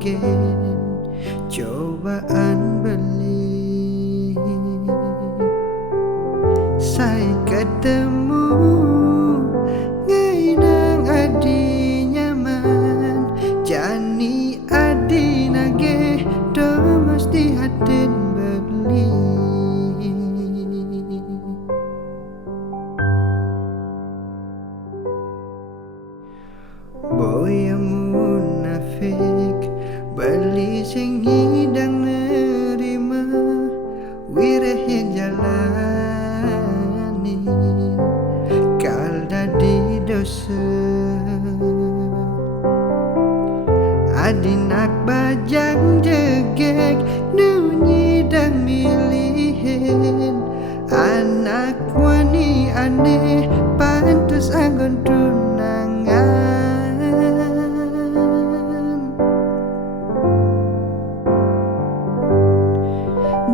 mungkin cobaan beli. Saya ketemu ngai nang adi nyaman, jani adi nage do mesti hatin beli. Boy munafik beli sing hidang nerima wirahin jalanin kal dadi dosa. Adinak bajang jegek nunyi dan milihin anak wani aneh pantes anggon tunangan.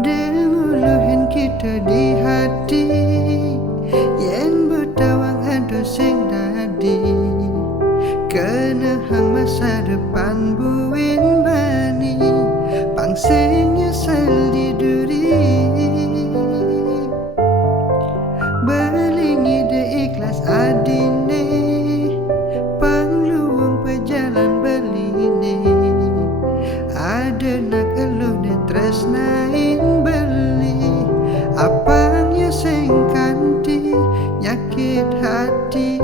Denguluhin kita di hati yen betawang ado sing dadi kena hang masa depan buin bani pangsing nyesel di duri. Belingi de ikhlas adine pangluang pejalan beline ada nak eluh de tresnain beli apangnya sing kanti nyakit hati.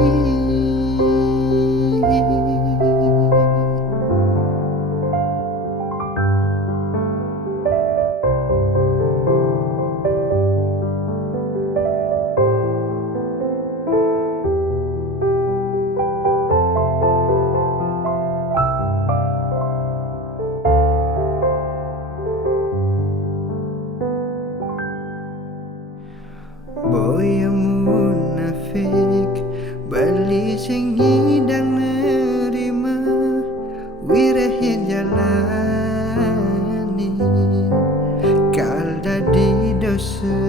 Boy munafik beli sing hidang nerima wirahin jalanin kal dadi dosa.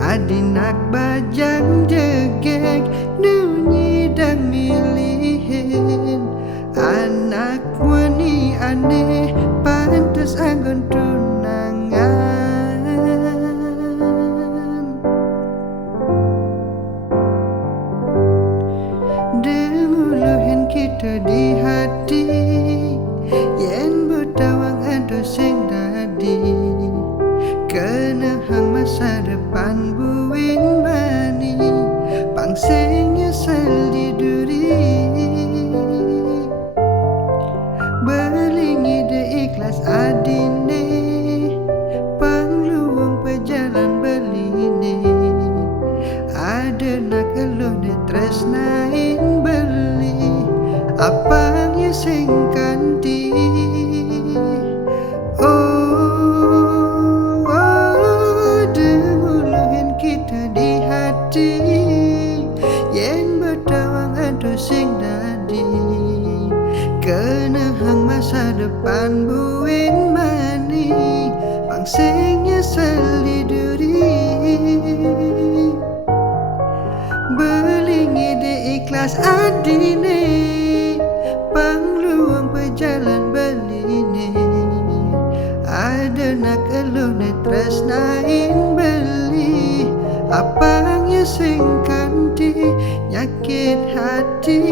Adinak bajang jegek nunyi dan milihin anak wani aneh pantes anggon tunangan. Denguluhin kita di hati yen betawang ado sing dadi kena hang masa depan buin bani pangsing nyesel di duri. Belingi de ikhlas adine pangluang pejalan beline ada nak eluh de tresnain beli apangnya sing kanti. Oh, denguluhin kita di hati yen betawang ado sing dadi kena hang masa depan buin mani pangsing nyesel di duri. Belingi de ikhlas adine pangluang pejalan beline ada nak eluh ne tresnain beli apangnya sing kanti nyakit hati.